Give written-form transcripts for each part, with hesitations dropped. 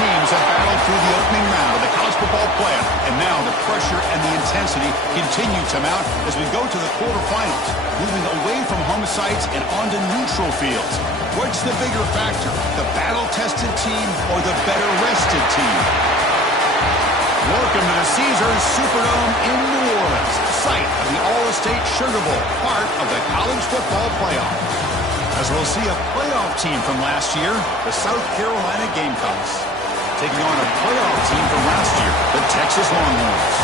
teams have battled through the opening round of the college football playoff, and now the pressure and the intensity continue to mount as we go to the quarterfinals, moving away from home sites and onto neutral fields. What's the bigger factor, the battle-tested team or the better-rested team? Welcome to the Caesars Superdome in New Orleans, site of the All-State Sugar Bowl, part of the college football playoff. As we'll see a playoff team from last year, the South Carolina Gamecocks, taking on a playoff team from last year, the Texas Longhorns.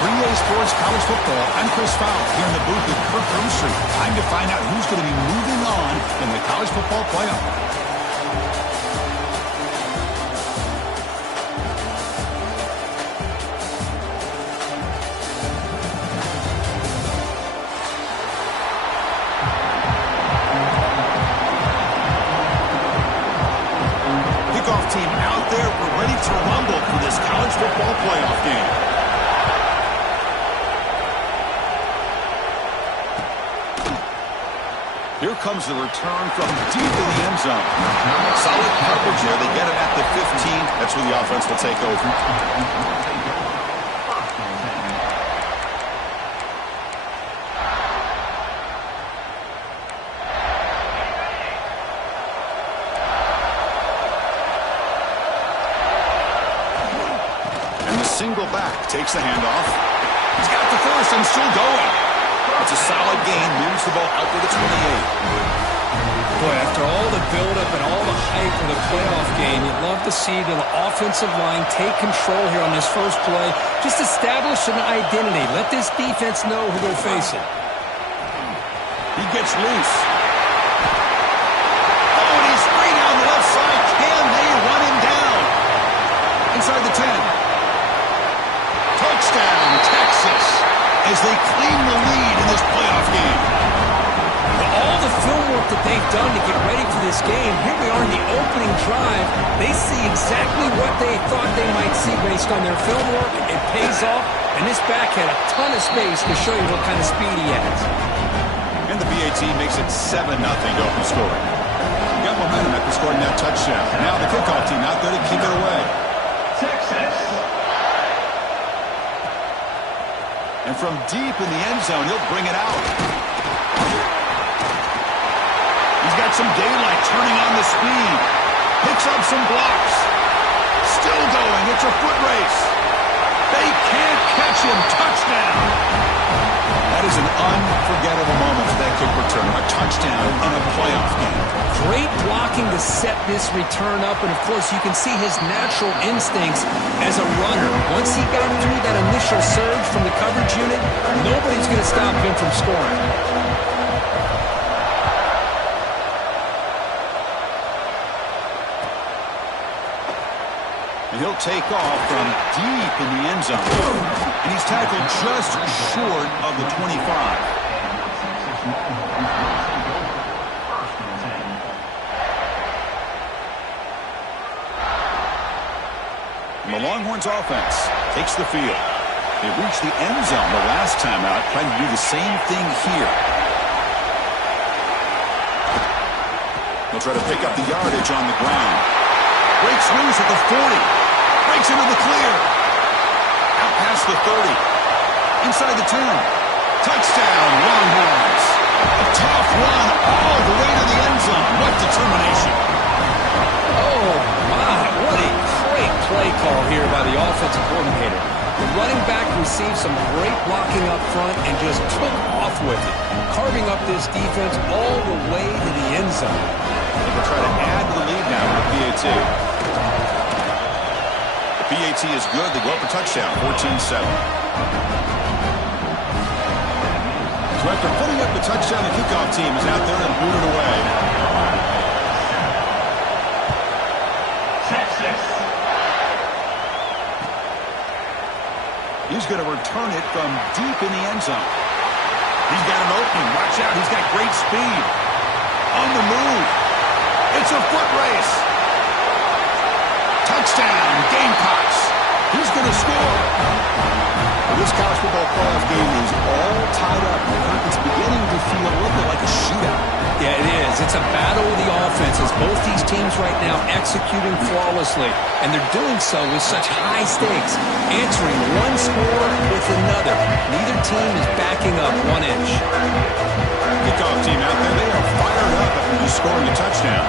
For EA Sports College Football, I'm Chris Fowler here in the booth with Kirk Roomstreet. Time to find out who's going to be moving on in the college football playoff. Team out there, we're ready to rumble for this college football playoff game. Here comes the return from deep in the end zone. Solid coverage there. They get it at the 15. That's where the offense will take over. Single back, takes the handoff. He's got the first and still going. It's a solid gain, moves the ball out to the 28. Boy, after all the buildup and all the hype of the playoff game, you'd love to see the offensive line take control here on this first play. Just establish an identity. Let this defense know who they're facing. He gets loose. Oh, and he's free down the left side. Can they run him down? Inside the 10. Touchdown, Texas, as they claim the lead in this playoff game. With all the film work that they've done to get ready for this game, here we are in the opening drive. They see exactly what they thought they might see based on their film work. It pays off, and this back had a ton of space to show you what kind of speed he has. And the BAT makes it 7-0 to open scoring. Got momentum after scoring that touchdown. Now the kickoff team out there to kick it away. Texas. And from deep in the end zone, he'll bring it out. He's got some daylight, turning on the speed. Picks up some blocks. Still going. It's a foot race. They can't catch him. Touchdown. That is an unforgettable moment for that kick return. A touchdown in a playoff game. Great blocking to set this return up, and of course you can see his natural instincts as a runner. Once he got through that initial surge from the coverage unit, nobody's going to stop him from scoring. And he'll take off from deep in the end zone. And he's tackled just short of the 25. The Longhorns offense takes the field. They reached the end zone the last time out, trying to do the same thing here. They'll try to pick up the yardage on the ground. Breaks loose at the 40. Breaks into the clear. Out past the 30. Inside the 10. Touchdown, Longhorns. A tough run all the way to the end zone. What determination. Oh, my. What a great play call here by the offensive coordinator. The running back received some great blocking up front and just took off with it, carving up this defense all the way to the end zone. They will try to add to the lead now with BAT. The BAT is good. They go up a touchdown, 14-7. So after putting up the touchdown, the kickoff team is out there and boot it away. He's going to return it from deep in the end zone. He's got an opening. Watch out. He's got great speed. On the move. It's a foot race. Touchdown, Gamecocks. Who's going to score? Well, this college football playoff game is all tied up. It's beginning to feel a little bit like a shootout. Yeah, it is. It's a battle of the offenses. Both these teams right now executing flawlessly, and they're doing so with such high stakes, answering one score with another. Neither team is backing up 1 inch. Kickoff team out there, they are fired up after just scoring a touchdown.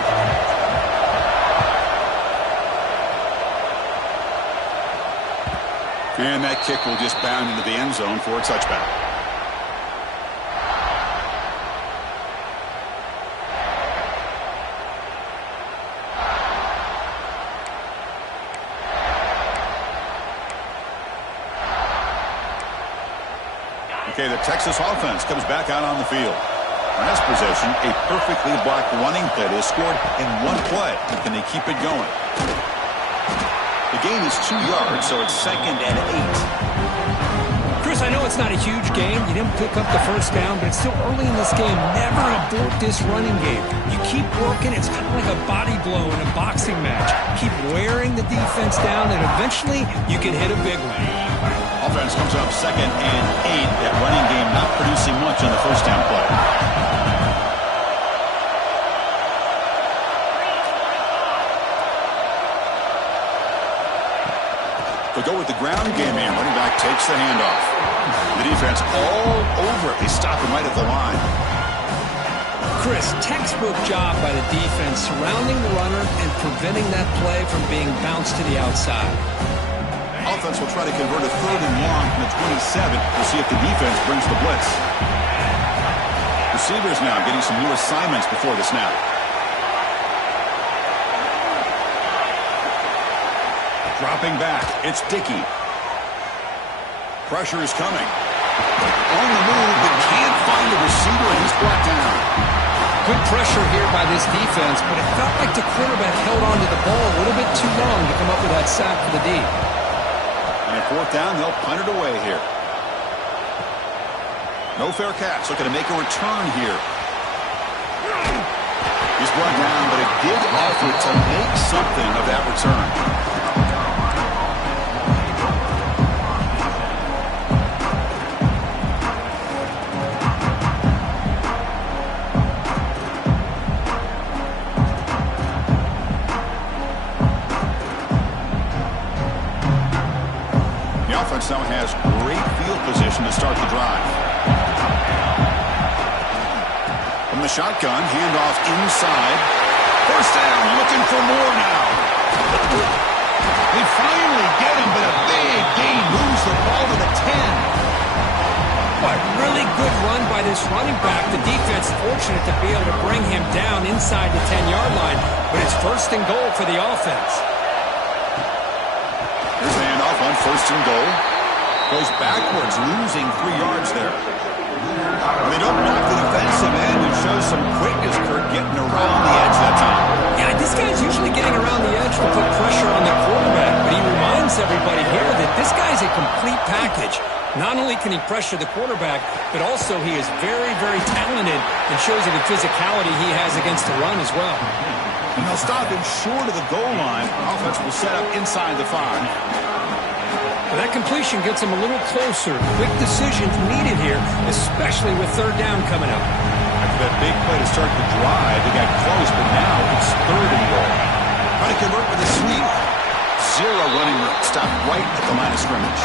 And that kick will just bound into the end zone for a touchback. Okay, the Texas offense comes back out on the field. Last possession, a perfectly blocked running play. They scored in one play. Can they keep it going? The gain is 2 yards, so it's 2nd and 8. Chris, I know it's not a huge game. You didn't pick up the first down, but it's still early in this game. Never abort this running game. You keep working. It's kind of like a body blow in a boxing match. Keep wearing the defense down, and eventually you can hit a big one. Offense comes up 2nd and 8. That running game not producing much on the first down play. They'll go with the ground game in. Running back takes the handoff. The defense all over it. They stop him right at the line. Chris, textbook job by the defense surrounding the runner and preventing that play from being bounced to the outside. Offense will try to convert a 3rd and long from the 27. We'll see if the defense brings the blitz. Receivers now getting some new assignments before the snap. Dropping back, it's Dickey. Pressure is coming. On the move, but can't find the receiver, and he's brought down. Good pressure here by this defense, but it felt like the quarterback held onto the ball a little bit too long to come up with that sack for the D. And 4th down, they'll punt it away here. No fair catch. Looking to make a return here. He's brought down, but a good effort to make something of that return. Now has great field position to start the drive. From the shotgun, handoff inside. 1st down, looking for more now. They finally get him, but a big gain moves the ball to the 10. What really good run by this running back. The defense fortunate to be able to bring him down inside the 10-yard line, but it's 1st and goal for the offense. Here's the handoff on 1st and goal. Goes backwards, losing 3 yards there. They don't block the defensive end and shows some quickness, Kurt, getting around the edge that time. Yeah, this guy's usually getting around the edge to put pressure on the quarterback, but he reminds everybody here that this guy's a complete package. Not only can he pressure the quarterback, but also he is very, very talented and shows you the physicality he has against the run as well. And they'll stop him short of the goal line. Offense will set up inside the 5. Well, that completion gets him a little closer. Quick decisions needed here, especially with 3rd down coming up. After that big play to start the drive, they got close, but now it's 3rd and goal. Trying to convert with a sweep. 0 running room. Stop right at the line of scrimmage.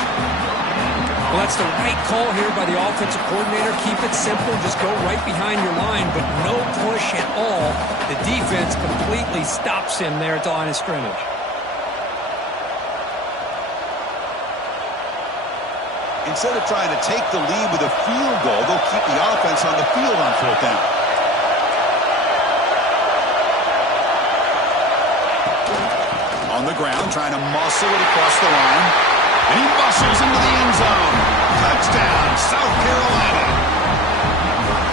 Well, that's the right call here by the offensive coordinator. Keep it simple. Just go right behind your line, but no push at all. The defense completely stops him there at the line of scrimmage. Instead of trying to take the lead with a field goal, they'll keep the offense on the field on 4th down. On the ground, trying to muscle it across the line. And he muscles into the end zone. Touchdown, South Carolina.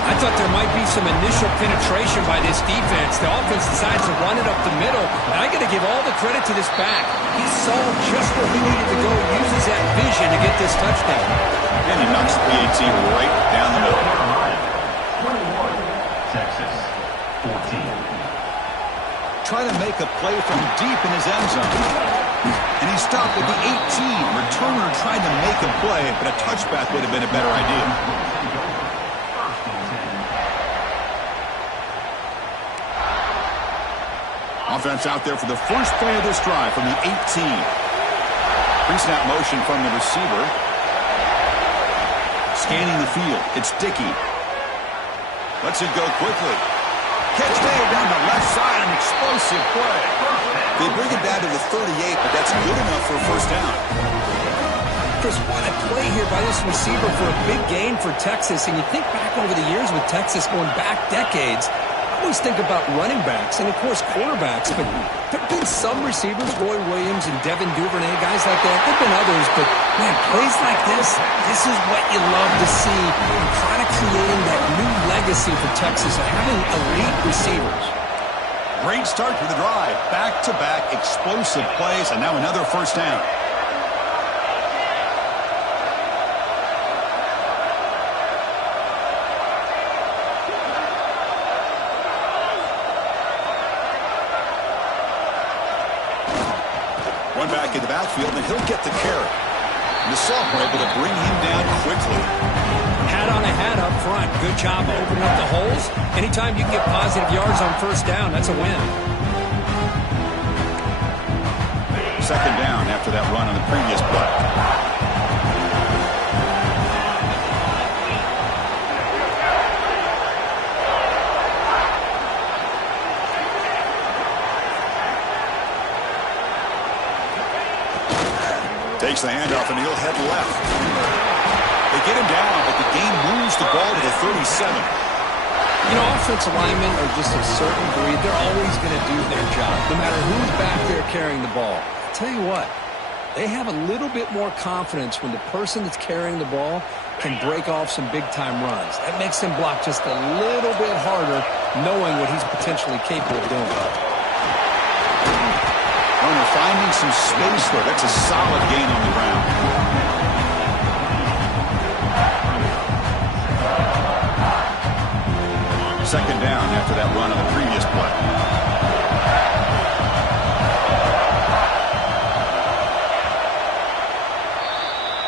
I thought there might be some initial penetration by this defense. The offense decides to run it up the middle. And I got to give all the credit to this back. He saw just where he needed to go, uses that vision to get this touchdown. And he knocks the PAT right down the middle. 21, Texas, 14. Trying to make a play from deep in his end zone. And he stopped at the 18. Returner tried to make a play, but a touchback would have been a better idea. Offense out there for the first play of this drive from the 18. Pre-snap motion from the receiver. Scanning the field. It's Dickey. Lets it go quickly. Catch made down the left side. An explosive play. They bring it down to the 38, but that's good enough for a first down. Chris, what a play here by this receiver for a big gain for Texas. And you think back over the years with Texas going back decades, I always think about running backs and, of course, quarterbacks. But there have been some receivers, Roy Williams and Devin Duvernay, guys like that. There have been others, but, man, plays like this is what you love to see. Kind of creating that new legacy for Texas of having elite receivers. Great start to the drive. Back-to-back explosive plays, and now another first down. One back in the backfield, and he'll get the carry. And the sophomore able to bring him down quickly. Hat on a hat up front. Good job opening up the holes. Anytime you can get positive yards on first down, that's a win. Second down after that run on the previous play. Takes the handoff, and he'll head left. They get him down, but the game moves the ball to the 37. You know, offensive linemen are just a certain breed. They're always going to do their job, no matter who's back there carrying the ball. I'll tell you what, they have a little bit more confidence when the person that's carrying the ball can break off some big-time runs. That makes them block just a little bit harder, knowing what he's potentially capable of doing. Runner finding some space there. That's a solid gain on the ground. Second down after that run on the previous play.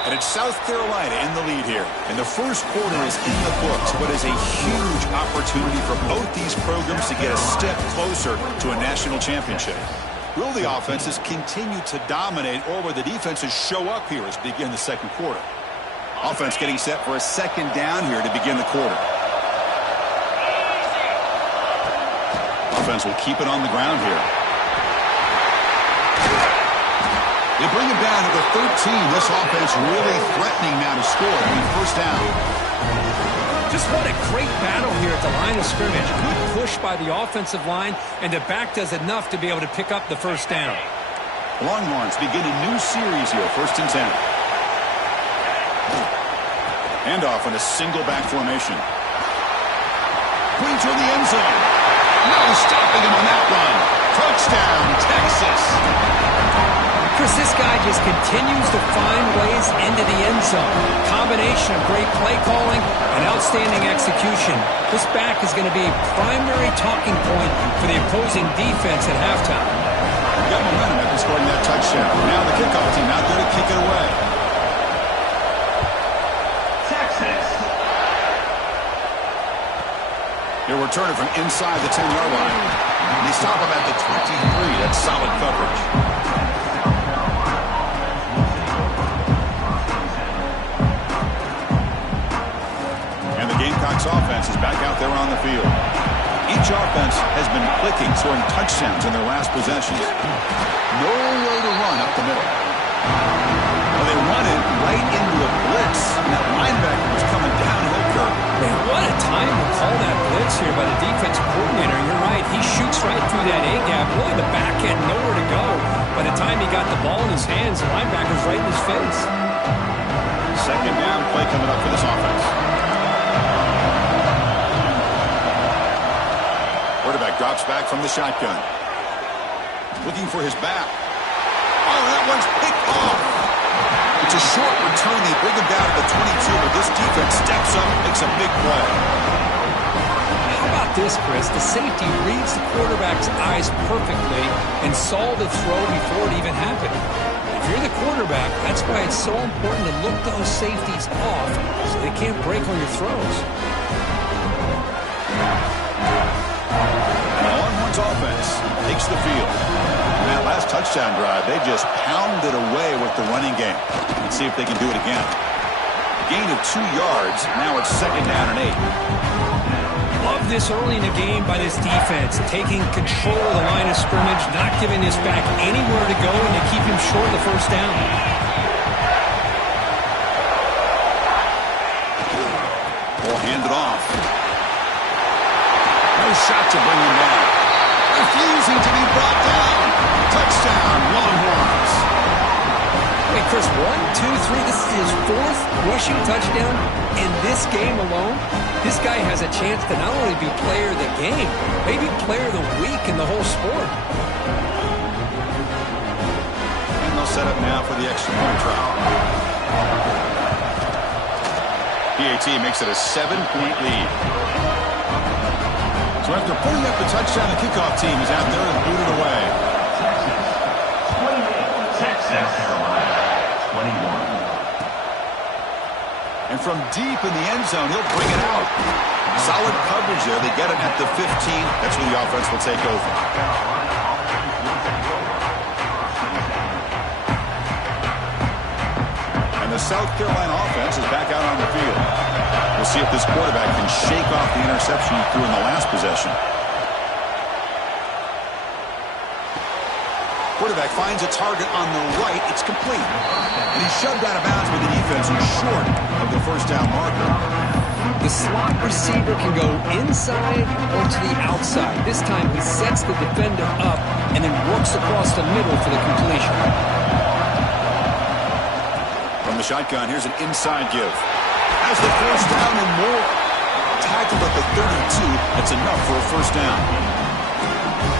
And it's South Carolina in the lead here. And the first quarter is in the books. What is a huge opportunity for both these programs to get a step closer to a national championship. Will the offenses continue to dominate, or will the defenses show up here as we begin the second quarter? Offense getting set for a second down here to begin the quarter. Offense will keep it on the ground here. They bring him down to the 13. This offense really threatening now to score. I mean, first down. Just what a great battle here at the line of scrimmage. Good push by the offensive line, and the back does enough to be able to pick up the first down. Longhorns begin a new series here, 1st and 10. Handoff in a single back formation. Putting toward the end zone. No stopping him on that run. Touchdown, Texas. Chris, this guy just continues to find ways into the end zone. Combination of great play calling and outstanding execution. This back is going to be a primary talking point for the opposing defense at halftime. Got momentum after scoring that touchdown. Now the kickoff team out there to kick it away. Texas. He'll return it from inside the 10-yard line. They stop him at the 23. That's solid coverage. Gamecocks offense is back out there on the field. Each offense has been clicking, scoring touchdowns in their last possessions. No way to run up the middle. Well, they run it right into a blitz, and that linebacker was coming downhill curve. Man, what a time to call that blitz here by the defensive coordinator. You're right, he shoots right through that A-gap. Really, the back had nowhere to go. By the time he got the ball in his hands, the linebacker's right in his face. Second down play coming up for this offense. Quarterback drops back from the shotgun. Looking for his back. Oh, that one's picked off. It's a short return. They bring him down to the 22, but this defense steps up and makes a big play. How about this, Chris? The safety reads the quarterback's eyes perfectly and saw the throw before it even happened. If you're the quarterback, that's why it's so important to look those safeties off so they can't break on your throws. Longhorns offense. They takes the field. In that last touchdown drive, they just pounded away with the running game. Let's see if they can do it again. Gain of 2 yards. Now it's 2nd down and 8. Love this early in the game by this defense, taking control of the line of scrimmage, not giving this back anywhere to go, and to keep him short of the first down. Ball handed off. No shot to bring him down. Refusing to be brought down. Touchdown, Longhorns. Wait, Chris, 1, 2, 3, this is his 4th rushing touchdown in this game alone. This guy has a chance to not only be player of the game, maybe player of the week in the whole sport. And they'll set up now for the extra point try. PAT makes it a 7-point lead. So after pulling up the touchdown, the kickoff team is out there and booted away. Texas 21. And from deep in the end zone, he'll bring it out. Solid coverage there. They get it at the 15. That's where the offense will take over. And the South Carolina offense is back out on the field. We'll see if this quarterback can shake off the interception he threw in the last possession. Quarterback finds a target on the right. It's complete. And he's shoved out of bounds by the defense and short of the first down marker. The slot receiver can go inside or to the outside. This time he sets the defender up and then works across the middle for the completion. From the shotgun, here's an inside give. Has the first down and more. Tackled at the 32. That's enough for a first down.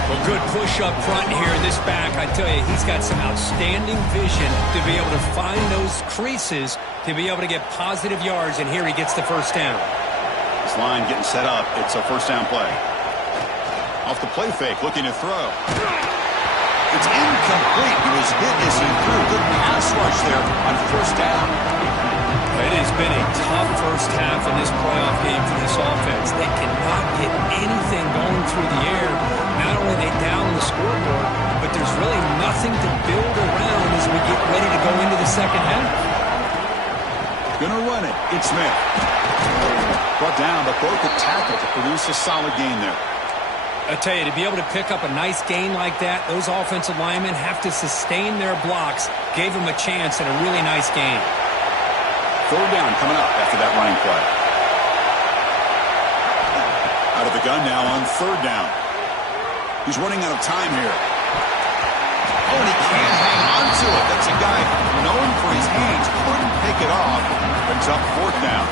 Well, good push up front here in this back. I tell you, he's got some outstanding vision to be able to find those creases, to be able to get positive yards, and here he gets the first down. This line getting set up. It's a first down play. Off the play fake, looking to throw. It's incomplete. He was hit as he threw. Good pass rush there on first down. It has been a tough first half in this playoff game for this offense. They cannot get anything going through the air. Not only are they down on the scoreboard, but there's really nothing to build around as we get ready to go into the second half. Gonna run it. It's Smith. Brought down, but broke the tackle to produce a solid gain there. I tell you, to be able to pick up a nice gain like that, those offensive linemen have to sustain their blocks. Gave them a chance and a really nice gain. Third down coming up after that running play. Out of the gun now on third down. He's running out of time here. Oh, and he can't hang on to it. That's a guy known for his hands. Couldn't pick it off. Brings up fourth down.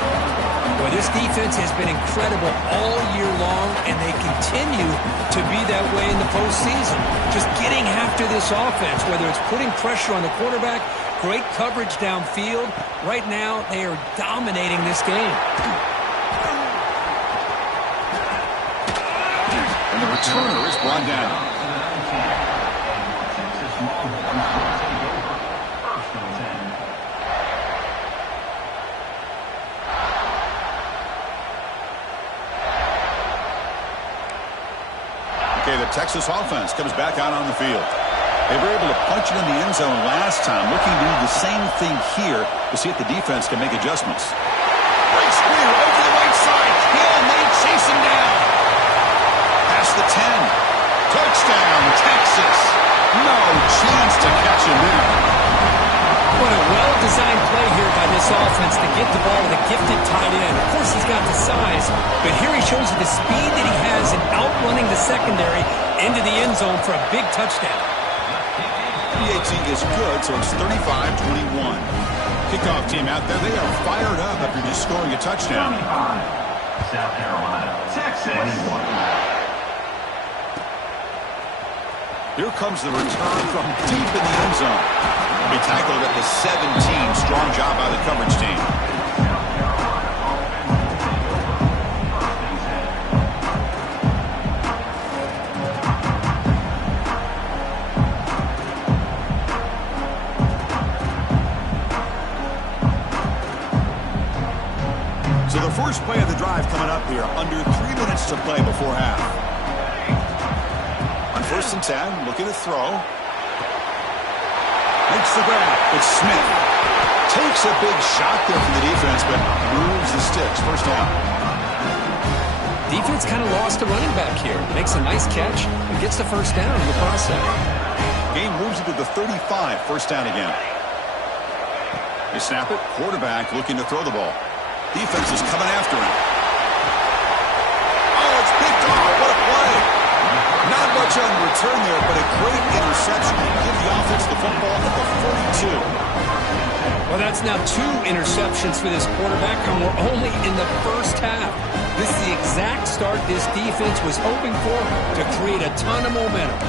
Well, this defense has been incredible all year long, and they continue to be that way in the postseason. Just getting after this offense, whether it's putting pressure on the quarterback, great coverage downfield. Right now, they are dominating this game. And the returner is brought down. Okay, the Texas offense comes back out on the field. They were able to punch it in the end zone last time, looking to do the same thing here to see if the defense can make adjustments. Great spear over the right side. Hill, and they chase him down. Past the 10. Touchdown, Texas. No chance to catch him there. What a well-designed play here by this offense to get the ball with a gifted tight end. Of course, he's got the size, but here he shows you the speed that he has in outrunning the secondary into the end zone for a big touchdown. PAT is good, so it's 35-21. Kickoff team out there, they are fired up after just scoring a touchdown. South Carolina, Texas. 21. Here comes the return from deep in the end zone. He tackled at the 17. Strong job by the coverage team. So the first play of the drive coming up here. Under 3 minutes to play before half. On first and 10, looking to throw. Makes the grab. It's Smith. Takes a big shot there from the defense, but moves the sticks. First down. Defense kind of lost a running back here. Makes a nice catch and gets the first down in the process. Game moves it to the 35. First down again. They snap it. Quarterback looking to throw the ball. Defense is coming after him. Oh, it's picked off. What a play. Not much on return there, but a great interception to give the offense the football at the 42. Well, that's now 2 interceptions for this quarterback, and we're only in the first half. This is the exact start this defense was hoping for to create a ton of momentum.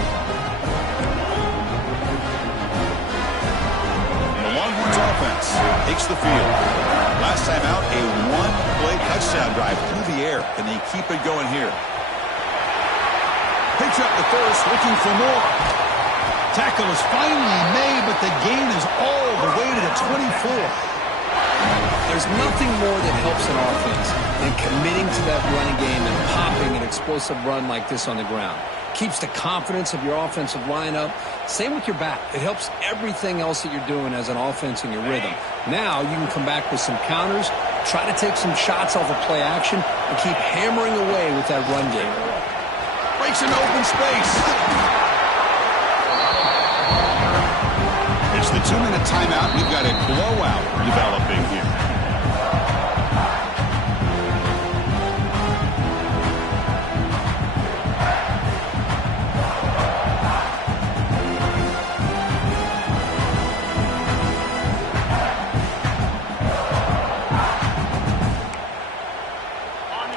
The Longhorns offense takes the field. Last time out, a one-play touchdown drive through the air. Can they keep it going here? Picks up the first, looking for more. Tackle is finally made, but the gain is all the way to the 24. There's nothing more that helps an offense than committing to that running game and popping an explosive run like this on the ground. Keeps the confidence of your offensive lineup. Same with your back. It helps everything else that you're doing as an offense in your rhythm. Now you can come back with some counters, try to take some shots off of play action, and keep hammering away with that run game. Breaks an open space. It's the 2-minute timeout. We've got a blowout developing here.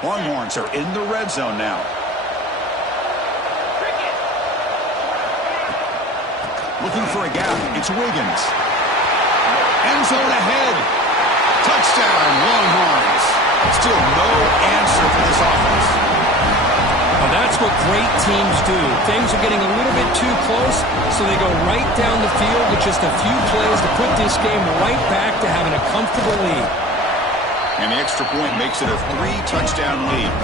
Longhorns are in the red zone now. Looking for a gap. It's Wiggins. End zone ahead. Touchdown, Longhorns. Still no answer for this offense. Well, that's what great teams do. Things are getting a little bit too close, so they go right down the field with just a few plays to put this game right back to having a comfortable lead. And the extra point makes it a 3-touchdown lead.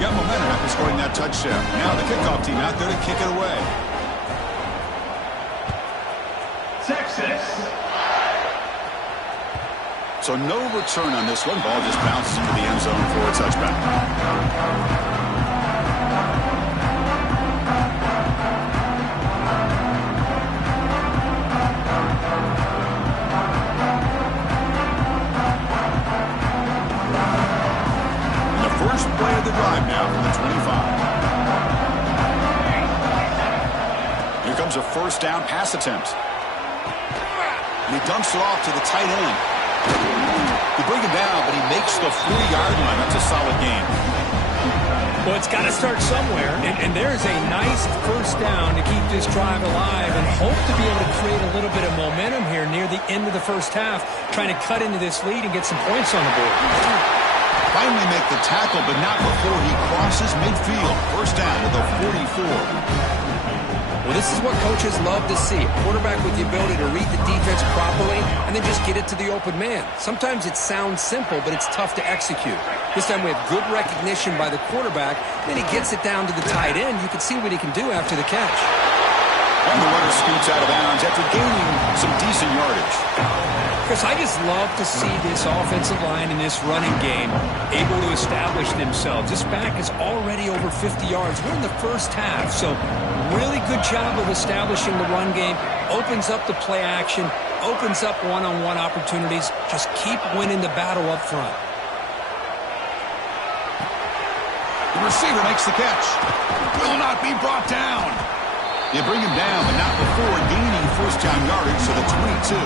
Got momentum after scoring that touchdown. Now the kickoff team out there to kick it away. Texas. So no return on this one. Ball just bounces into the end zone for a touchback. First play of the drive now from the 25. Here comes a first down pass attempt. And he dumps it off to the tight end. They bring him down, but he makes the 3-yard line. That's a solid game. Well, it's got to start somewhere, and there's a nice first down to keep this drive alive and hope to be able to create a little bit of momentum here near the end of the first half, trying to cut into this lead and get some points on the board. Finally make the tackle, but not before he crosses midfield. First down to the 44. Well, this is what coaches love to see. A quarterback with the ability to read the defense properly and then just get it to the open man. Sometimes it sounds simple, but it's tough to execute. This time we have good recognition by the quarterback. Then he gets it down to the tight end. You can see what he can do after the catch. And the runner scoots out of bounds after gaining some decent yardage. Chris, I just love to see this offensive line in this running game able to establish themselves. This back is already over 50 yards. We're in the first half, so really good job of establishing the run game. Opens up the play action, opens up one-on-one opportunities. Just keep winning the battle up front. The receiver makes the catch. Will not be brought down. They bring him down, but not before gaining first-down yardage to the 22.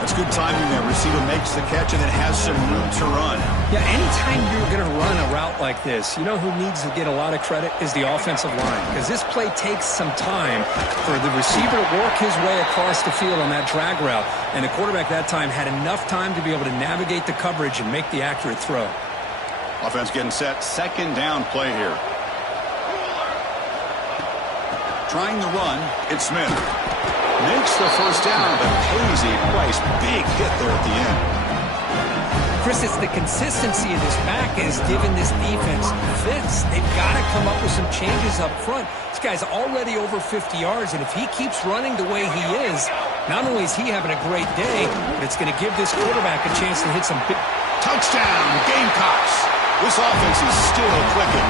That's good timing there. Receiver makes the catch and then has some room to run. Yeah, anytime you're going to run a route like this, you know who needs to get a lot of credit is the offensive line, because this play takes some time for the receiver to work his way across the field on that drag route, and the quarterback that time had enough time to be able to navigate the coverage and make the accurate throw. Offense getting set. Second down play here. Trying the run, it's Smith. Makes the first down, but pays a price. Big hit there at the end. Chris, it's the consistency of this back is giving this defense fits. They've got to come up with some changes up front. This guy's already over 50 yards, and if he keeps running the way he is, not only is he having a great day, but it's going to give this quarterback a chance to hit some big... Touchdown, Gamecocks. This offense is still clicking.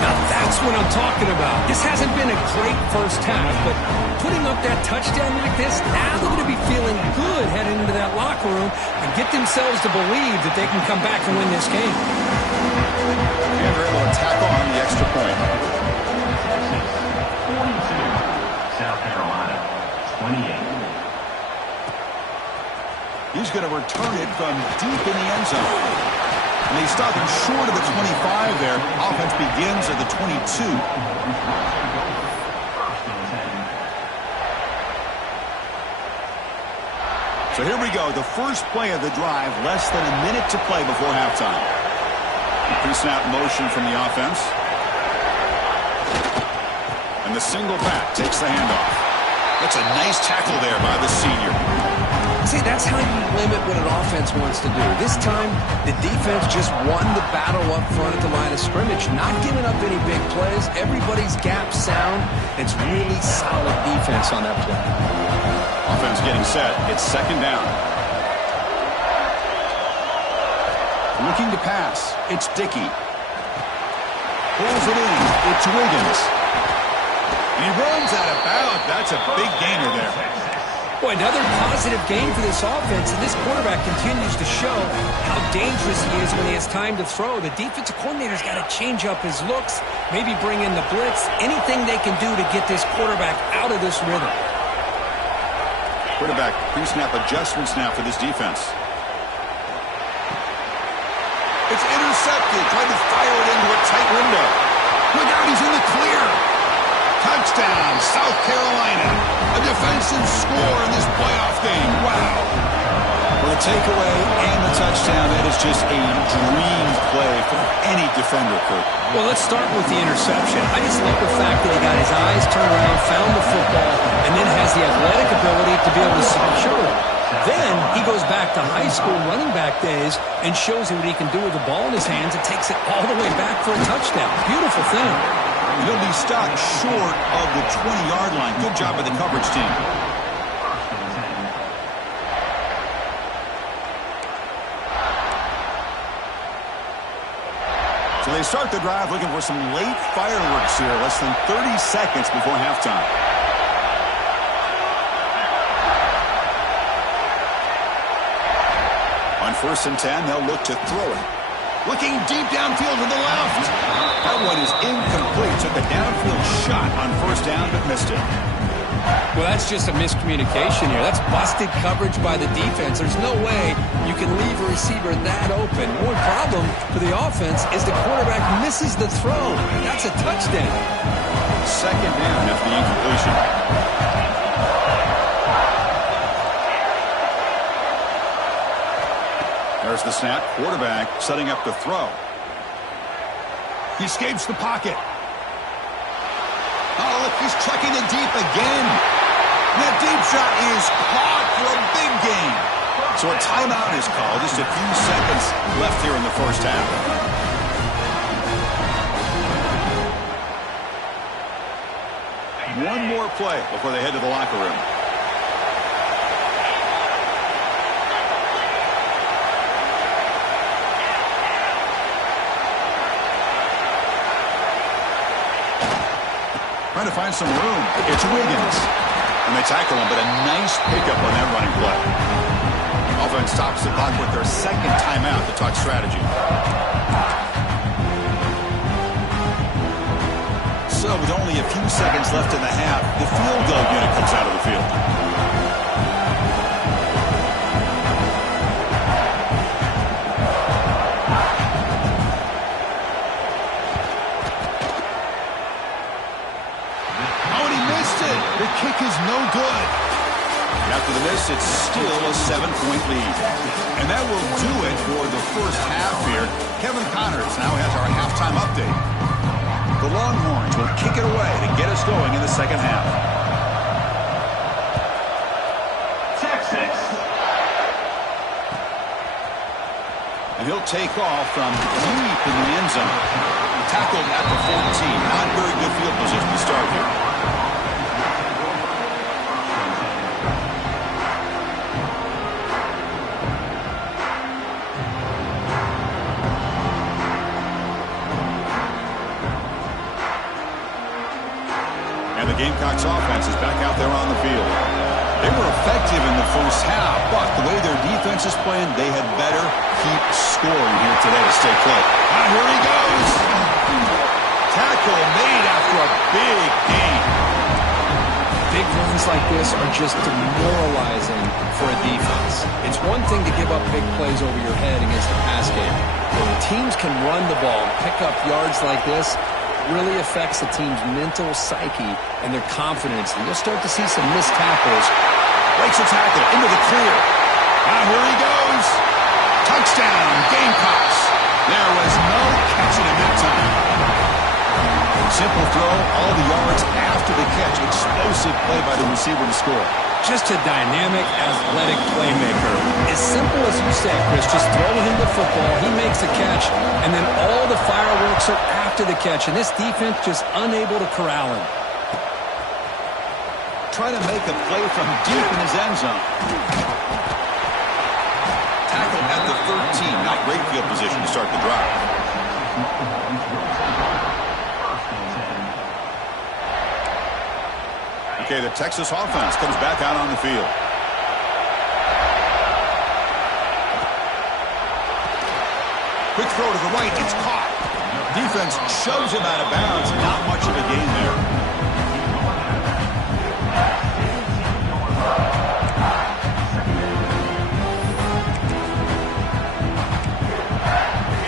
Now that's what I'm talking about. This hasn't been a great first half, but putting up that touchdown like this, now they're going to be feeling good heading into that locker room and get themselves to believe that they can come back and win this game. And they're able to tack on the extra point. 42, South Carolina, 28. He's going to return it from deep in the end zone. And they stop him short of the 25 there. Offense begins at the 22. So here we go. The first play of the drive, less than a minute to play before halftime. Pre-snap motion from the offense. And the single back takes the handoff. That's a nice tackle there by the senior. See, that's how you limit what an offense wants to do. This time, the defense just won the battle up front at the line of scrimmage, not giving up any big plays. Everybody's gap sound. It's really solid defense on that play. Offense getting set. It's second down. Looking to pass. It's Dickey. Pulls it in. It's Wiggins. And he runs out of bounds. That's a big gainer there. Boy, another positive game for this offense, and this quarterback continues to show how dangerous he is when he has time to throw. The defensive coordinator's got to change up his looks, maybe bring in the blitz, anything they can do to get this quarterback out of this rhythm. Quarterback pre-snap adjustments now for this defense. It's intercepted. Trying to fire it into a tight window. Look out, he's in the clear. Touchdown, South Carolina. A defensive score in this playoff game. Wow. Well, the takeaway and the touchdown, that is just a dream play for any defender, Kurt. Well, let's start with the interception. I just love the fact that he got his eyes turned around, found the football, and then has the athletic ability to be able to secure it. Then he goes back to high school running back days and shows you what he can do with the ball in his hands and takes it all the way back for a touchdown. Beautiful thing. He'll be stopped short of the 20-yard line. Good job by the coverage team. So they start the drive looking for some late fireworks here. Less than 30 seconds before halftime. On 1st and 10, they'll look to throw it. Looking deep downfield to the left. That one is incomplete. Took a downfield shot on 1st down, but missed it. Well, that's just a miscommunication here. That's busted coverage by the defense. There's no way you can leave a receiver that open. One problem for the offense is the quarterback misses the throw. That's a touchdown. Second down after the incompletion. There's the snap. Quarterback setting up the throw. He escapes the pocket. Oh, look, he's checking it deep again. That deep shot is caught for a big gain. So a timeout is called. Just a few seconds left here in the first half. One more play before they head to the locker room. Trying to find some room. It's Wiggins. And they tackle him, but a nice pickup on that running play. Offense stops the clock with their second timeout to talk strategy. So with only a few seconds left in the half, the field goal unit comes out of the field. The kick is no good. After the miss, it's still a 7-point lead. And that will do it for the first half here. Kevin Connors now has our halftime update. The Longhorns will kick it away to get us going in the second half. Texas. And he'll take off from deep in the end zone. Tackled at the 14. Not very good field position to start here. And the Gamecocks offense is back out there on the field. They were effective in the first half, but the way their defense is playing, they had better keep scoring here today to stay close. Ah, here he goes. Tackle made after a big gain. Big runs like this are just demoralizing for a defense. It's one thing to give up big plays over your head against the pass game. When teams can run the ball and pick up yards like this, really affects the team's mental psyche and their confidence. And you'll start to see some missed tackles. Breaks a tackle into the clear. Ah, here he goes. Touchdown, Gamecocks. There was no catching him that time. Simple throw, all the yards after the catch. Explosive play by the receiver to score. Just a dynamic, athletic playmaker. As simple as you said, Chris, just throw him the football, he makes a catch, and then all the fireworks are after the catch, and this defense just unable to corral him. Trying to make a play from deep in his end zone. Tackle at the 13. Not great field position to start the drive. Okay, the Texas offense comes back out on the field. Quick throw to the right. It's caught. Defense shoves him out of bounds. Not much of a gain there.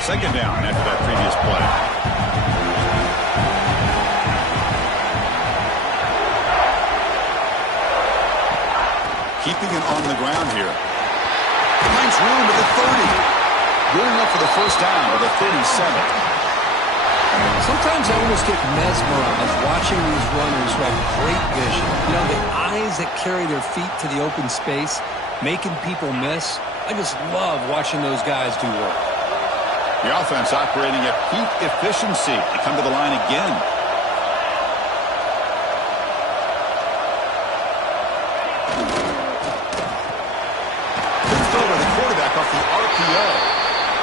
Second down after that previous play. Keeping it on the ground here. Finds room at the 30. Going up for the first down to the 37. Sometimes I almost get mesmerized watching these runners who have great vision. You know, the eyes that carry their feet to the open space, making people miss. I just love watching those guys do work. The offense operating at peak efficiency. They come to the line again. Off the RPO.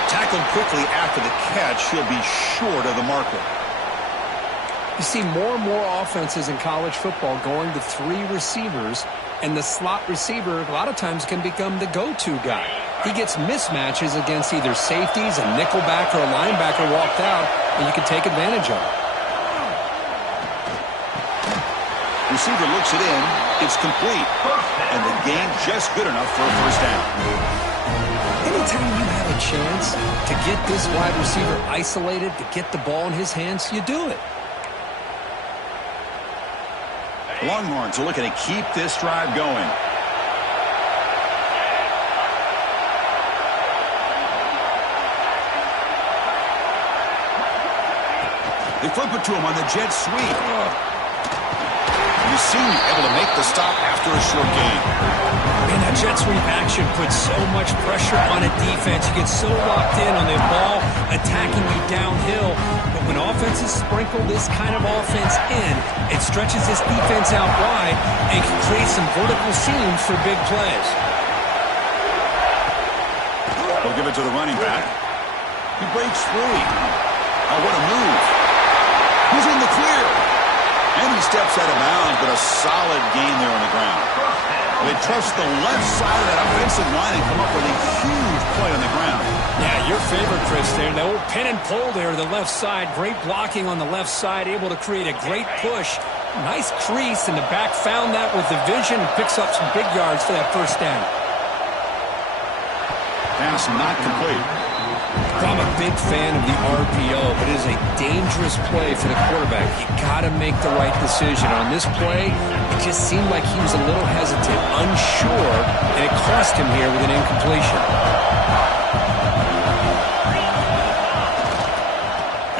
Tackled quickly after the catch. He'll be short of the marker. You see more and more offenses in college football going to 3 receivers, and the slot receiver a lot of times can become the go-to guy. He gets mismatches against either safeties, a nickelback, or a linebacker walked out, and you can take advantage of it. Receiver looks it in. It's complete. And the gain just good enough for a first down. Anytime you have a chance to get this wide receiver isolated, to get the ball in his hands, you do it. Longhorns are looking to keep this drive going. They flip it to him on the jet sweep. You see me able to make the stop after a short gain. Man, that jet sweep action puts so much pressure on a defense. You get so locked in on the ball attacking you downhill. But when offenses sprinkle this kind of offense in, it stretches this defense out wide and can create some vertical seams for big plays. They'll give it to the running back. He breaks free. Oh, what a move. He's in the clear. And he steps out of bounds, but a solid gain there on the ground. They trust the left side of that offensive line and come up with a huge play on the ground. Yeah, your favorite, Chris, there. The old pin and pull there to the left side. Great blocking on the left side, able to create a great push. Nice crease, and the back found that with the vision and picks up some big yards for that first down. Pass not complete. I'm a big fan of the RPO, but it is a dangerous play for the quarterback. You got to make the right decision. On this play, it just seemed like he was a little hesitant, unsure, and it cost him here with an incompletion.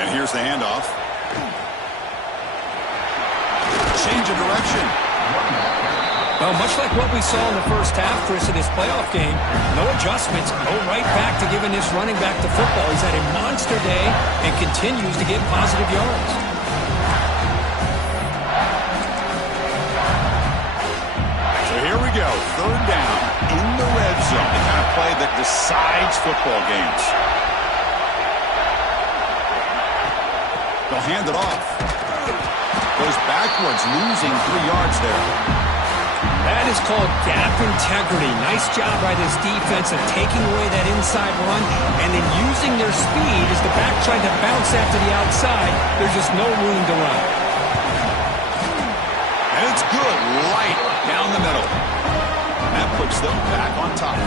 And here's the handoff. Change of direction. Well, much like what we saw in the first half, Chris, of this playoff game, no adjustments, go right back to giving this running back the football. He's had a monster day and continues to get positive yards. So here we go, third down in the red zone, the kind of play that decides football games. They'll hand it off. Goes backwards, losing 3 yards there. That is called gap integrity. Nice job by this defense of taking away that inside run and then using their speed as the back tried to bounce that to the outside. There's just no room to run. And it's good, right down the middle. That puts them back on top.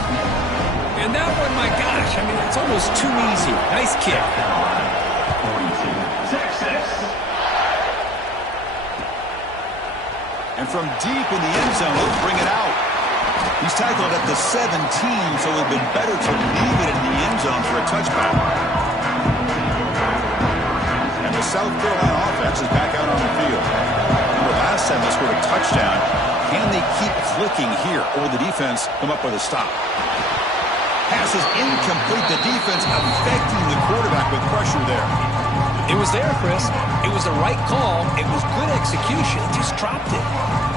And that one, my gosh, I mean, it's almost too easy. Nice kick. 42-6. And from deep in the end zone, he'll bring it out. He's tackled at the 17, so it would have been better to leave it in the end zone for a touchback. And the South Carolina offense is back out on the field. Remember, last time they scored a touchdown. Can they keep clicking here, or will the defense come up with a stop? Pass is incomplete. The defense affecting the quarterback with pressure there. It was there, Chris. It was the right call. It was good execution. He just dropped it.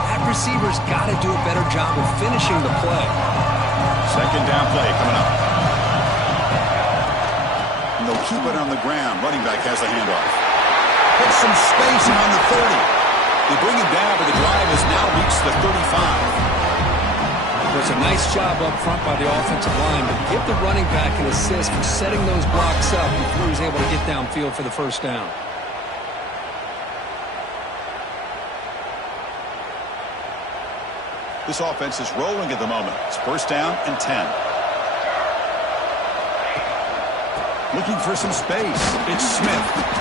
That receiver's got to do a better job of finishing the play. Second down play coming up. And they'll keep it on the ground. Running back has the handoff. Put some space on the 30. They bring him down, but the drive has now reached the 35. It was a nice job up front by the offensive line, but give the running back an assist for setting those blocks up before he was able to get downfield for the first down. This offense is rolling at the moment. It's first down and 10. Looking for some space. It's Smith.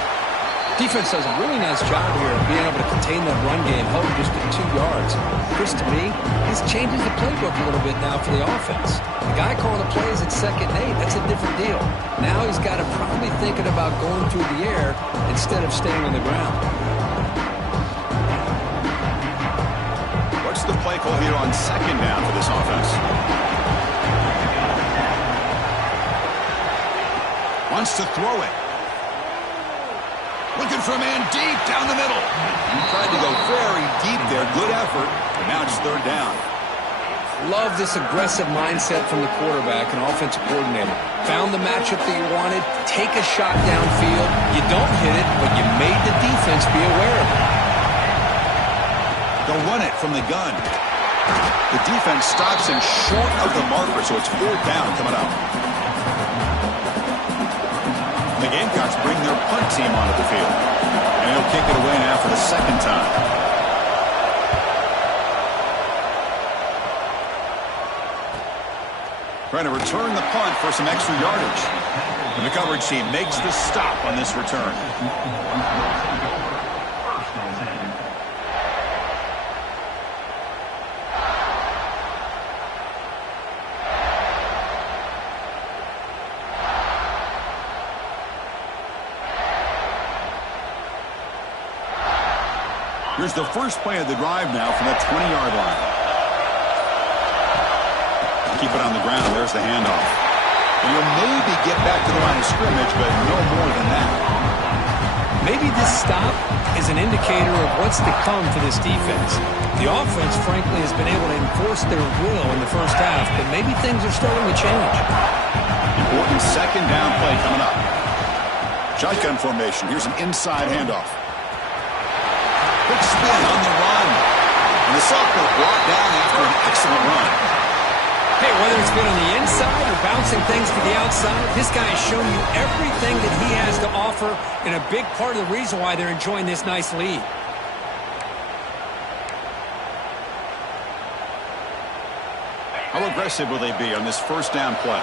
Defense does a really nice job here of being able to contain that run game, held just at 2 yards. Chris, to me, this changes the playbook a little bit now for the offense. The guy calling the plays at 2nd and 8, that's a different deal. Now he's got to probably thinking about going through the air instead of staying on the ground. What's the play call here on 2nd down for this offense? Wants to throw it. Looking for a man deep down the middle. He tried to go very deep there. Good effort. But now it's third down. Love this aggressive mindset from the quarterback and offensive coordinator. Found the matchup that you wanted. Take a shot downfield. You don't hit it, but you made the defense be aware of it. They'll run it from the gun. The defense stops him short of the marker, so it's fourth down coming up. The Gamecocks bring their punt team onto the field. And he'll kick it away now for the second time. Trying to return the punt for some extra yardage. And the coverage team makes the stop on this return. Here's the first play of the drive now from that 20-yard line. Keep it on the ground. There's the handoff. And you'll maybe get back to the line of scrimmage, but no more than that. Maybe this stop is an indicator of what's to come for this defense. The offense, frankly, has been able to enforce their will in the first half, but maybe things are starting to change. Important second down play coming up. Shotgun formation. Here's an inside handoff. Quick spin on the run. And the sophomore brought down after an excellent run. Hey, whether it's been on the inside or bouncing things to the outside, this guy has shown you everything that he has to offer and a big part of the reason why they're enjoying this nice lead. How aggressive will they be on this first down play?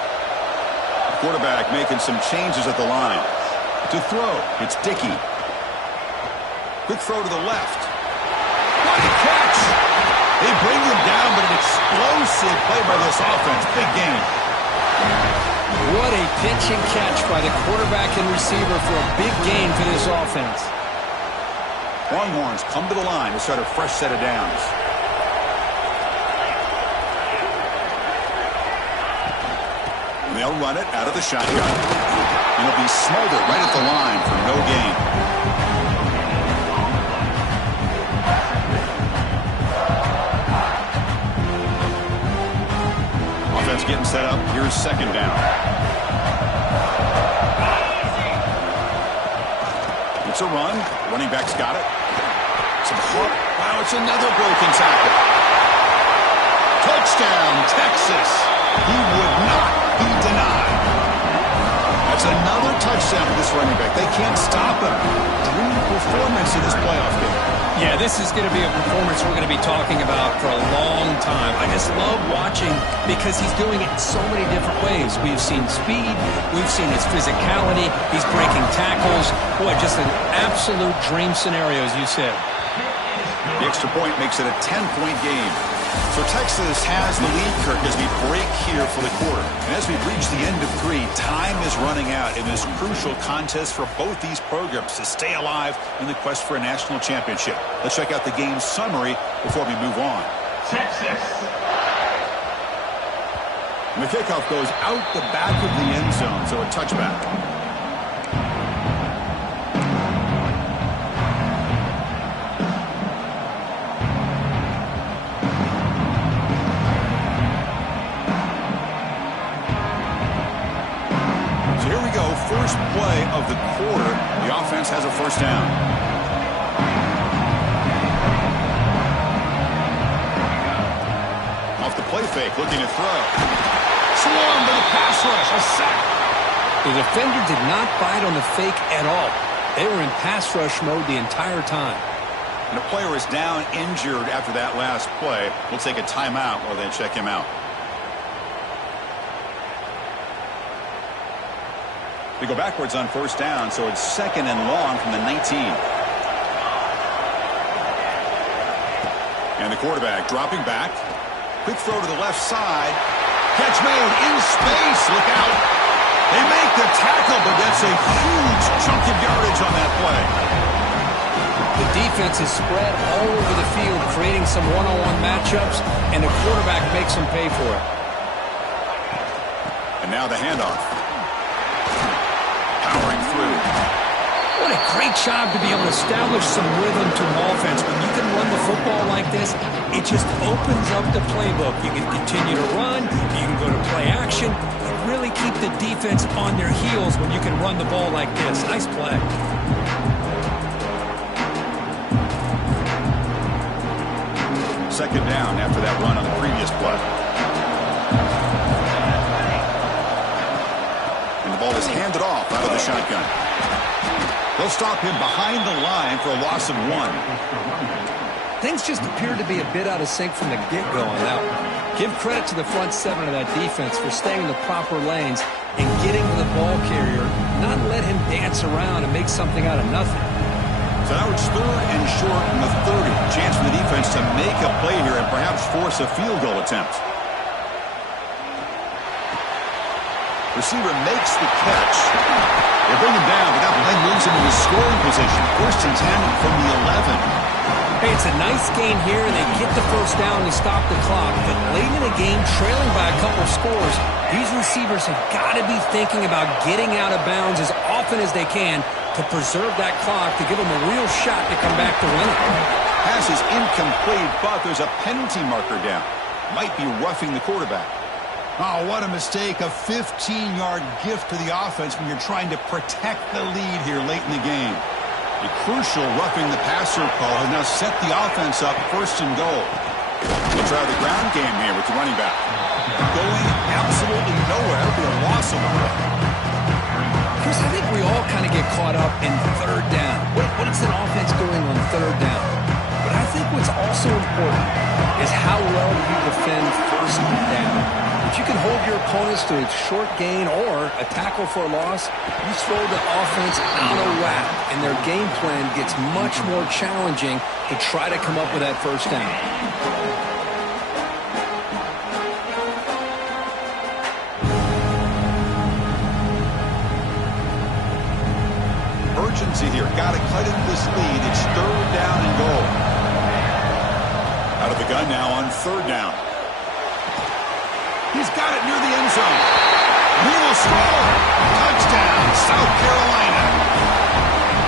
The quarterback making some changes at the line. To throw, it's Dickey. Quick throw to the left. What a catch! They bring him down, but an explosive play by this offense. Big game. What a pitch and catch by the quarterback and receiver for a big gain for this offense. Longhorns come to the line to start a fresh set of downs. They'll run it out of the shotgun. And it'll be smothered right at the line for no gain. Offense getting set up. Here's second down. It's a run. Running back's got it. Some hook. Wow, it's another broken tackle. Touchdown, Texas. He would not be denied. That's another touchdown for this running back. They can't stop him. Dream performance in this playoff game. Yeah, this is going to be a performance we're going to be talking about for a long time. I just love watching because he's doing it in so many different ways. We've seen speed. We've seen his physicality. He's breaking tackles. Boy, just an absolute dream scenario, as you said. The extra point makes it a 10-point game. So Texas has the lead, Kirk, as we break here for the quarter. And as we reach the end of 3, time is running out in this crucial contest for both these programs to stay alive in the quest for a national championship. Let's check out the game summary before we move on. Texas. And the kickoff goes out the back of the end zone, so a touchback. First play of the quarter. The offense has a first down. Off the play fake, looking to throw. Swarmed by the pass rush. A sack. The defender did not bite on the fake at all. They were in pass rush mode the entire time. And a player is down injured after that last play. We'll take a timeout while they check him out. They go backwards on first down, so it's second and long from the 19. And the quarterback dropping back. Quick throw to the left side. Catch made in space. Look out. They make the tackle, but that's a huge chunk of yardage on that play. The defense is spread all over the field, creating some one-on-one matchups, and the quarterback makes them pay for it. And now the handoff. Powering through. What a great job to be able to establish some rhythm to an offense. When you can run the football like this, it just opens up the playbook. You can continue to run. You can go to play action. You really keep the defense on their heels when you can run the ball like this. Nice play. Second down after that run on the previous play. And the ball is handed off out of the shotgun. They'll stop him behind the line for a loss of 1. Things just appeared to be a bit out of sync from the get-go on that one. Give credit to the front 7 of that defense for staying in the proper lanes and getting to the ball carrier, not let him dance around and make something out of nothing. So now it's third and short from the 30. Chance for the defense to make a play here and perhaps force a field goal attempt. Receiver makes the catch. They bring him down, but that play moves him into scoring position. First and 10 from the 11. Hey, it's a nice gain here, and they get the first down to stop the clock. But late in the game, trailing by a couple scores, these receivers have got to be thinking about getting out of bounds as often as they can to preserve that clock, to give them a real shot to come back to win it. Pass is incomplete, but there's a penalty marker down. Might be roughing the quarterback. Oh, what a mistake. A 15-yard gift to the offense when you're trying to protect the lead here late in the game. A crucial roughing the passer call has now set the offense up first and goal. We'll try the ground game here with the running back. Going absolutely nowhere. That'll be a loss of the play. Chris, I think we all kind of get caught up in third down. What is an offense doing on third down? But I think what's also important is how well you defend first down. If you can hold your opponents to a short gain or a tackle for a loss, you throw the offense out of whack, and their game plan gets much more challenging to try to come up with that first down. Urgency here. Got to cut into this lead. It's third down and goal. Out of the gun now on third down. He's got it near the end zone. South Carolina.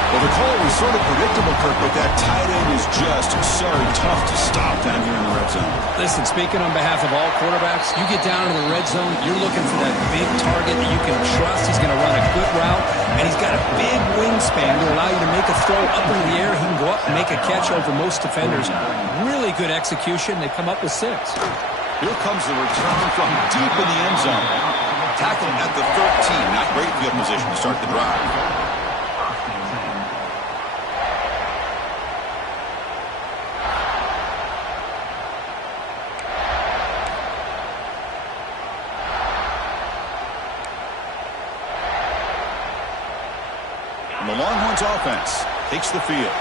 Well, the call was sort of predictable, Kirk, but that tight end is just so tough to stop down here in the red zone. Listen, speaking on behalf of all quarterbacks, you get down in the red zone, you're looking for that big target that you can trust. He's going to run a good route, and he's got a big wingspan to allow you to make a throw up in the air. He can go up and make a catch over most defenders. Really good execution. They come up with 6. Here comes the return from deep in the end zone. Tackled at the 13. Not great field position to start the drive. The Longhorns offense takes the field.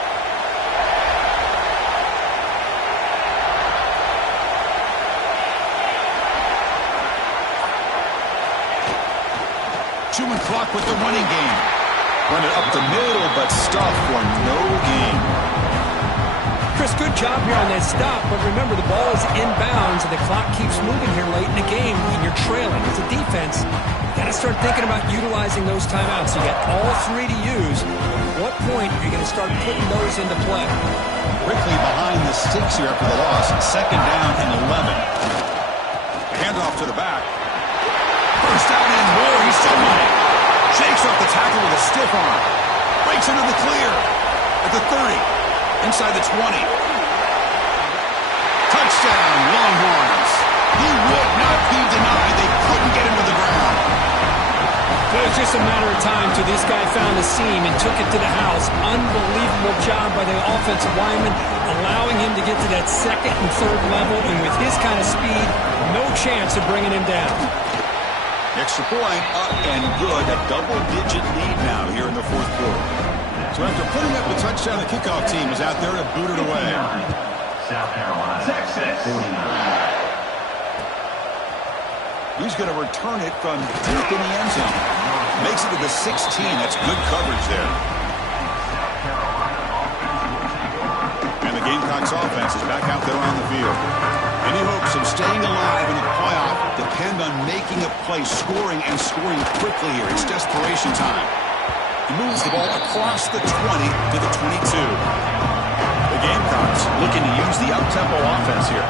Human clock with the running game. Run it up the middle, but stop for no gain. Chris, good job here on that stop, but remember the ball is inbounds and the clock keeps moving here late in the game and you're trailing. As a defense, you got to start thinking about utilizing those timeouts. You got all 3 to use. At what point are you going to start putting those into play? Quickly behind the sticks here after the loss. 2nd down and 11. Handoff to the back. First down and more. He's still running. Shakes off the tackle with a stiff arm. Breaks into the clear at the 30. Inside the 20. Touchdown, Longhorns. He would not be denied. They couldn't get him to the ground. It was just a matter of time till this guy found a seam and took it to the house. Unbelievable job by the offensive lineman, allowing him to get to that 2nd and 3rd level, and with his kind of speed, no chance of bringing him down. Extra point up and good. A double-digit lead now here in the 4th quarter. So after putting up the touchdown, the kickoff team is out there to boot it away. South Carolina, Texas, 49. He's going to return it from deep in the end zone. Makes it to the 16. That's good coverage there. And the Gamecocks offense is back out there on the field. Any hopes of staying alive in the playoff depend on making a play, scoring and scoring quickly here. It's desperation time. He moves the ball across the 20 to the 22. The Gamecocks looking to use the up-tempo offense here.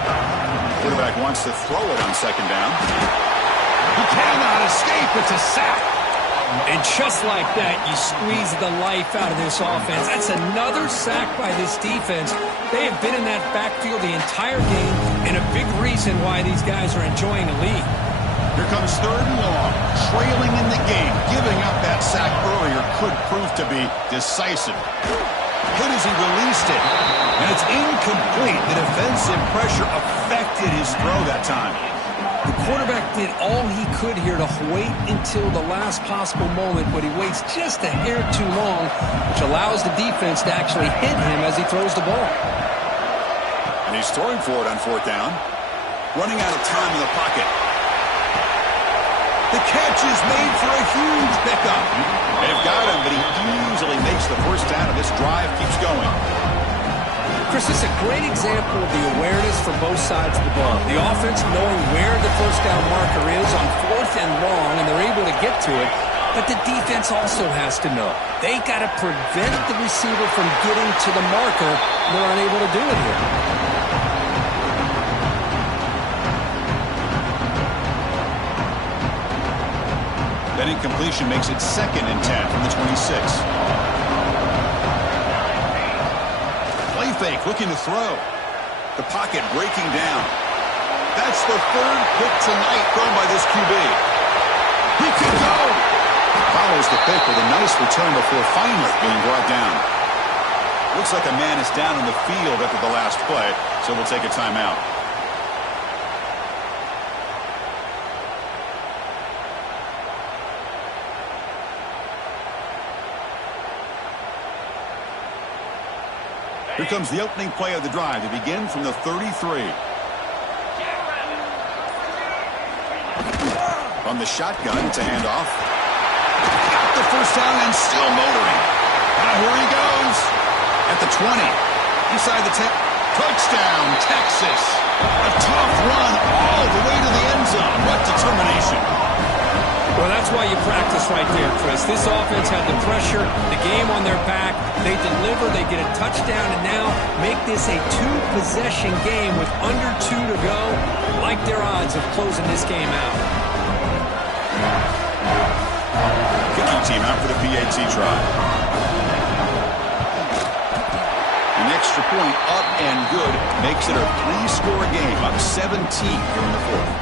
Quarterback wants to throw it on 2nd down. He cannot escape. It's a sack. And just like that, you squeeze the life out of this offense. That's another sack by this defense. They have been in that backfield the entire game, and a big reason why these guys are enjoying a lead. Here comes 3rd and long, trailing in the game. Giving up that sack earlier could prove to be decisive. Hit as he released it, and it's incomplete. The defensive pressure affected his throw that time. The quarterback did all he could here to wait until the last possible moment, but he waits just a hair too long, which allows the defense to actually hit him as he throws the ball. And he's throwing for it on 4th down. Running out of time in the pocket. The catch is made for a huge pickup. They've got him, but he easily makes the first down, and this drive keeps going. Chris, this is a great example of the awareness for both sides of the ball. The offense knowing where the first down marker is on 4th and long, and they're able to get to it. But the defense also has to know. They got to prevent the receiver from getting to the marker. They're unable to do it here. That incompletion makes it 2nd and 10 from the 26. Play fake, looking to throw. The pocket breaking down. That's the 3rd pick tonight thrown by this QB. He can go. Follows the pick with a nice return before finally being brought down. Looks like a man is down on the field after the last play, so we'll take a timeout. Here comes the opening play of the drive to begin from the 33. On the shotgun, it's a handoff. Got the first down and still motoring. Now here he goes. At the 20. Inside the 10. Touchdown, Texas. A tough run all the way to the end zone. What determination. Well, Well, that's why you practice right there, Chris. This offense had the pressure, the game on their back. They deliver, they get a touchdown, and now make this a two-possession game with under 2 to go. Like their odds of closing this game out. Kicking team out for the PAT try. An extra point up and good makes it a 3-score game, up 17 here in the fourth.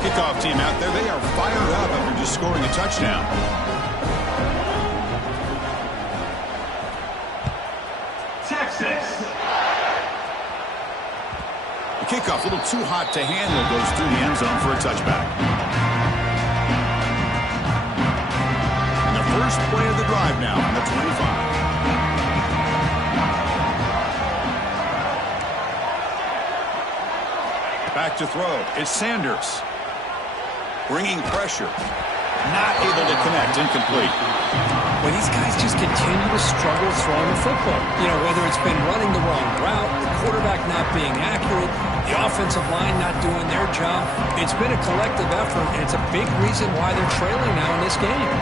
Kickoff team out there, they are fired up after just scoring a touchdown. Texas. The kickoff, a little too hot to handle, goes through the end zone for a touchback. And the first play of the drive now on the 25. Back to throw. It's Sanders. Bringing pressure. Not able to connect. Incomplete. Well, these guys just continue to struggle throwing the football. You know, whether it's been running the wrong route, the quarterback not being accurate, the offensive line not doing their job. It's been a collective effort, and it's a big reason why they're trailing now in this game.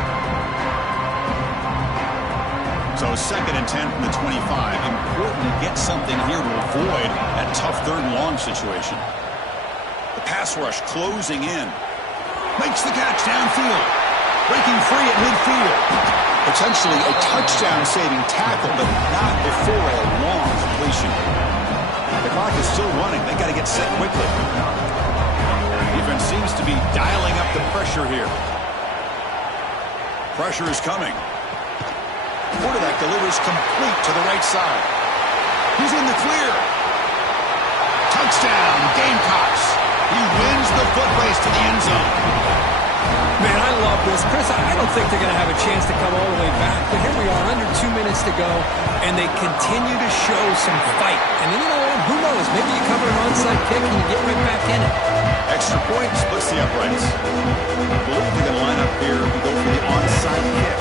So 2nd and 10 from the 25. Important to get something here to avoid that tough 3rd and long situation. The pass rush closing in. Makes the catch downfield. Breaking free at midfield. Potentially a touchdown-saving tackle, but not before a long completion. The clock is still running. They got to get set quickly. Defense seems to be dialing up the pressure here. Pressure is coming. Quarterback delivers complete to the right side. He's in the clear. Touchdown, Gamecocks. He wins the foot race to the end zone. Man, I love this. Chris, I don't think they're going to have a chance to come all the way back. But here we are, under 2 minutes to go, and they continue to show some fight. And then, you know what? Who knows? Maybe you cover an onside kick and you get right back in it. Extra point splits the uprights. I believe they're going to line up here and go for the onside kick.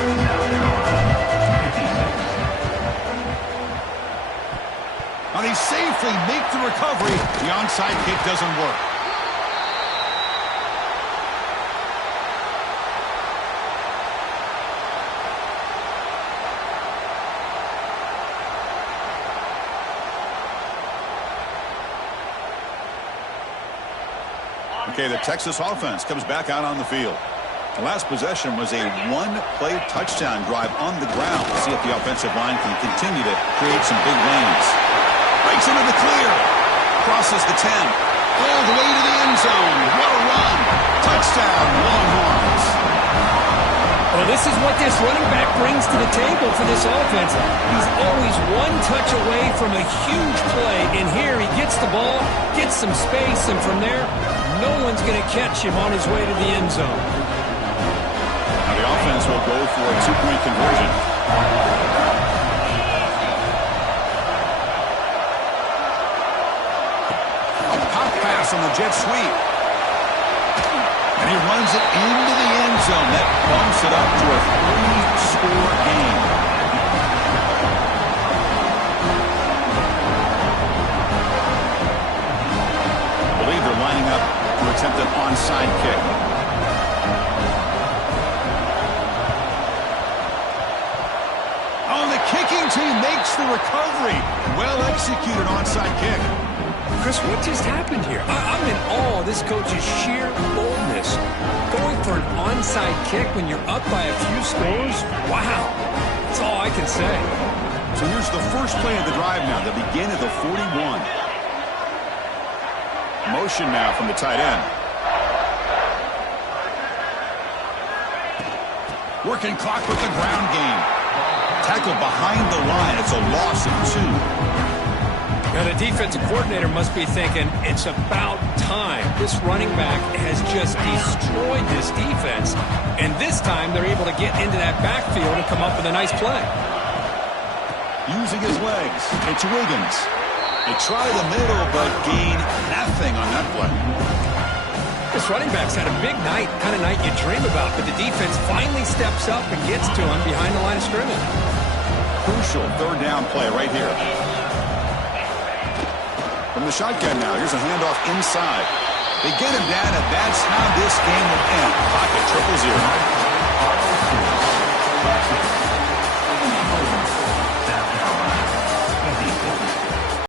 Now they safely make the recovery. The onside kick doesn't work. Okay, the Texas offense comes back out on the field. The last possession was a one-play touchdown drive on the ground. We'll see if the offensive line can continue to create some big lanes. Breaks into the clear. Crosses the 10. All the way to the end zone. What a run. Touchdown, Longhorns. Well, this is what this running back brings to the table for this offense. He's always one touch away from a huge play. And here he gets the ball, gets some space, and from there, no one's going to catch him on his way to the end zone. Now the offense will go for a 2-point conversion. A pop pass on the jet sweep. And he runs it into the end zone. That bumps it up to a 3-score game. I believe they're lining up to attempt an onside kick. Oh, the kicking team makes the recovery. Well executed onside kick. Chris, what just happened here? I'm in awe of this coach's sheer boldness. Going for an onside kick when you're up by a few scores? Wow. That's all I can say. So here's the first play of the drive now. They begin at the 41. Motion now from the tight end. Working clock with the ground game. Tackled behind the line. It's a loss of 2. Now the defensive coordinator must be thinking, it's about time. This running back has just destroyed this defense. And this time they're able to get into that backfield and come up with a nice play. Using his legs. It's Wiggins. They try the middle, but gain nothing on that play. This running back's had a big night, kind of night you dream about, but the defense finally steps up and gets to him behind the line of scrimmage. Crucial 3rd down play right here. From the shotgun now, here's a handoff inside. They get him down, and that's how this game will end. Pocket 0-0.